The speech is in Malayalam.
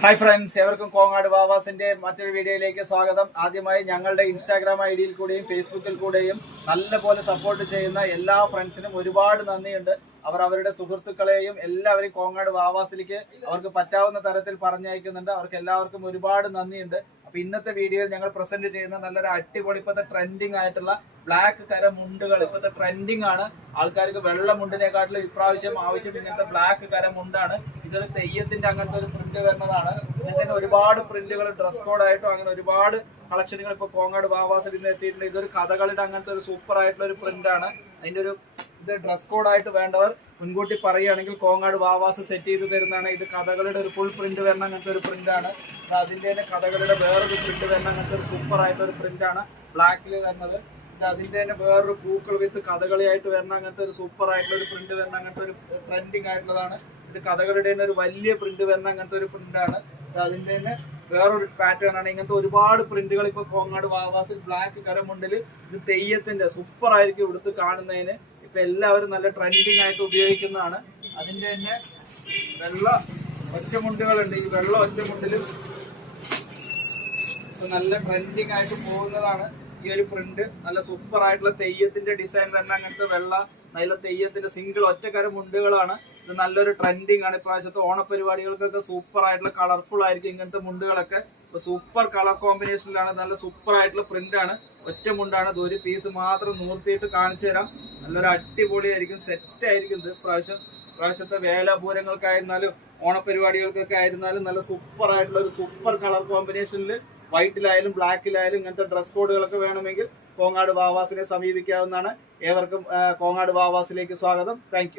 ഹായ് ഫ്രണ്ട്സ്, എവർക്കും കോങ്ങാട് വാവാസിന്റെ മറ്റൊരു വീഡിയോയിലേക്ക് സ്വാഗതം. ആദ്യമായി ഞങ്ങളുടെ ഇൻസ്റ്റാഗ്രാം ഐഡിയിൽ കൂടെയും ഫേസ്ബുക്കിൽ കൂടെയും നല്ലപോലെ സപ്പോർട്ട് ചെയ്യുന്ന എല്ലാ ഫ്രണ്ട്സിനും ഒരുപാട് നന്ദിയുണ്ട്. അവർ അവരുടെ സുഹൃത്തുക്കളെയും എല്ലാവരെയും കോങ്ങാട് വാവാസിലേക്ക് അവർക്ക് പറ്റാവുന്ന തരത്തിൽ പറഞ്ഞയക്കുന്നുണ്ട്. അവർക്ക് എല്ലാവർക്കും ഒരുപാട് നന്ദിയുണ്ട്. അപ്പൊ ഇന്നത്തെ വീഡിയോയിൽ ഞങ്ങൾ പ്രസന്റ് ചെയ്യുന്ന നല്ലൊരു അടിപൊളി ഇപ്പോഴത്തെ ട്രെൻഡിങ് ആയിട്ടുള്ള ബ്ലാക്ക് കര മുണ്ടുകൾ ഇപ്പോഴത്തെ ട്രെൻഡിങ് ആണ്. ആൾക്കാർക്ക് വെള്ള മുണ്ടിനെക്കാട്ടിലും ഇപ്രാവശ്യം ആവശ്യം ഇങ്ങനത്തെ ബ്ലാക്ക് കര മുണ്ടാണ്. ഇതൊരു തെയ്യത്തിന്റെ അങ്ങനത്തെ ഒരു പ്രിന്റ് വരുന്നതാണ്. ഇങ്ങനത്തെ ഒരുപാട് പ്രിന്റുകൾ ഡ്രസ് കോഡായിട്ടും അങ്ങനെ ഒരുപാട് കളക്ഷനുകൾ ഇപ്പൊ കോങ്ങാട് വാവാസിൽ ഇന്ന് എത്തിയിട്ടുണ്ട്. ഇതൊരു കഥകളിയുടെ അങ്ങനത്തെ ഒരു സൂപ്പർ ആയിട്ടുള്ള ഒരു പ്രിന്റ് ആണ്. അതിന്റെ ഒരു ഇത് ഡ്രസ് കോഡായിട്ട് വേണ്ടവർ മുൻകൂട്ടി പറയുകയാണെങ്കിൽ കോങ്ങാട് വാവാസ് സെറ്റ് ചെയ്ത് തരുന്നതാണ്. ഇത് കഥകളുടെ ഒരു ഫുൾ പ്രിന്റ് വരുന്ന അങ്ങനത്തെ ഒരു പ്രിന്റ് ആണ്. അതിന്റെ തന്നെ കഥകളുടെ വേറൊരു പ്രിന്റ് വരുന്ന അങ്ങനത്തെ ഒരു സൂപ്പർ ആയിട്ടുള്ള ഒരു പ്രിന്റ് ആണ് ബ്ലാക്കിൽ വരുന്നത്. ഇത് അതിന്റെ തന്നെ വേറൊരു പൂക്കൾ വിത്ത് കഥകളിയായിട്ട് വരുന്ന അങ്ങനത്തെ ഒരു സൂപ്പർ ആയിട്ടുള്ള ഒരു പ്രിന്റ് വരുന്ന അങ്ങനത്തെ ഒരു ട്രെൻഡിങ് ആയിട്ടുള്ളതാണ്. ഇത് കഥകളുടെ തന്നെ ഒരു വലിയ പ്രിന്റ് വരുന്ന അങ്ങനത്തെ ഒരു പ്രിന്റ് ആണ്. അതിന്റെ തന്നെ വേറൊരു പാറ്റേൺ ആണ്. ഇങ്ങനത്തെ ഒരുപാട് പ്രിന്റുകൾ ഇപ്പൊ കോങ്ങാട് വാവാസിൽ ബ്ലാക്ക് കരമുണ്ടിൽ ഇത് തെയ്യത്തിന്റെ സൂപ്പർ ആയിരിക്കും ഇവിടുത്തെ കാണുന്നതിന്. ഇപ്പൊ എല്ലാവരും നല്ല ട്രെൻഡിങ് ആയിട്ട് ഉപയോഗിക്കുന്നതാണ്. അതിന്റെ തന്നെ വെള്ള ഒറ്റമുണ്ടുകളുണ്ട്. ഈ വെള്ള ഒറ്റമുണ്ടിൽ നല്ല ട്രെൻഡിങ് ആയിട്ട് പോകുന്നതാണ് ഈ ഒരു പ്രിന്റ്. നല്ല സൂപ്പർ ആയിട്ടുള്ള തെയ്യത്തിന്റെ ഡിസൈൻ വരുന്ന അങ്ങനത്തെ വെള്ള നല്ല തെയ്യത്തിന്റെ സിംഗിൾ ഒറ്റക്കര മുണ്ടുകളാണ്. ഇത് നല്ലൊരു ട്രെൻഡിങ് ആണ്. ഇപ്രാവശ്യത്തെ ഓണപരിപാടികൾക്കൊക്കെ സൂപ്പർ ആയിട്ടുള്ള കളർഫുൾ ആയിരിക്കും ഇങ്ങനത്തെ മുണ്ടുകളൊക്കെ. ഇപ്പൊ സൂപ്പർ കളർ കോമ്പിനേഷനിലാണ്. നല്ല സൂപ്പർ ആയിട്ടുള്ള പ്രിന്റ് ആണ്. ഒറ്റ മുണ്ടാണ്. ഇത് ഒരു പീസ് മാത്രം നൂർത്തിയിട്ട് കാണിച്ചു തരാം. നല്ലൊരു അടിപൊളിയായിരിക്കും, സെറ്റ് ആയിരിക്കും. ഇത് പ്രാവശ്യത്തെ വേലപൂരങ്ങൾക്കായിരുന്നാലും ഓണപരിപാടികൾക്കൊക്കെ ആയിരുന്നാലും നല്ല സൂപ്പർ ആയിട്ടുള്ള ഒരു സൂപ്പർ കളർ കോമ്പിനേഷനിൽ വൈറ്റിലായാലും ബ്ലാക്കിലായാലും ഇങ്ങനത്തെ ഡ്രസ് കോഡുകളൊക്കെ വേണമെങ്കിൽ കോങ്ങാട് വാവാസിനെ സമീപിക്കാവുന്നതാണ്. ഏവർക്കും കോങ്ങാട് വാവാസിലേക്ക് സ്വാഗതം. താങ്ക്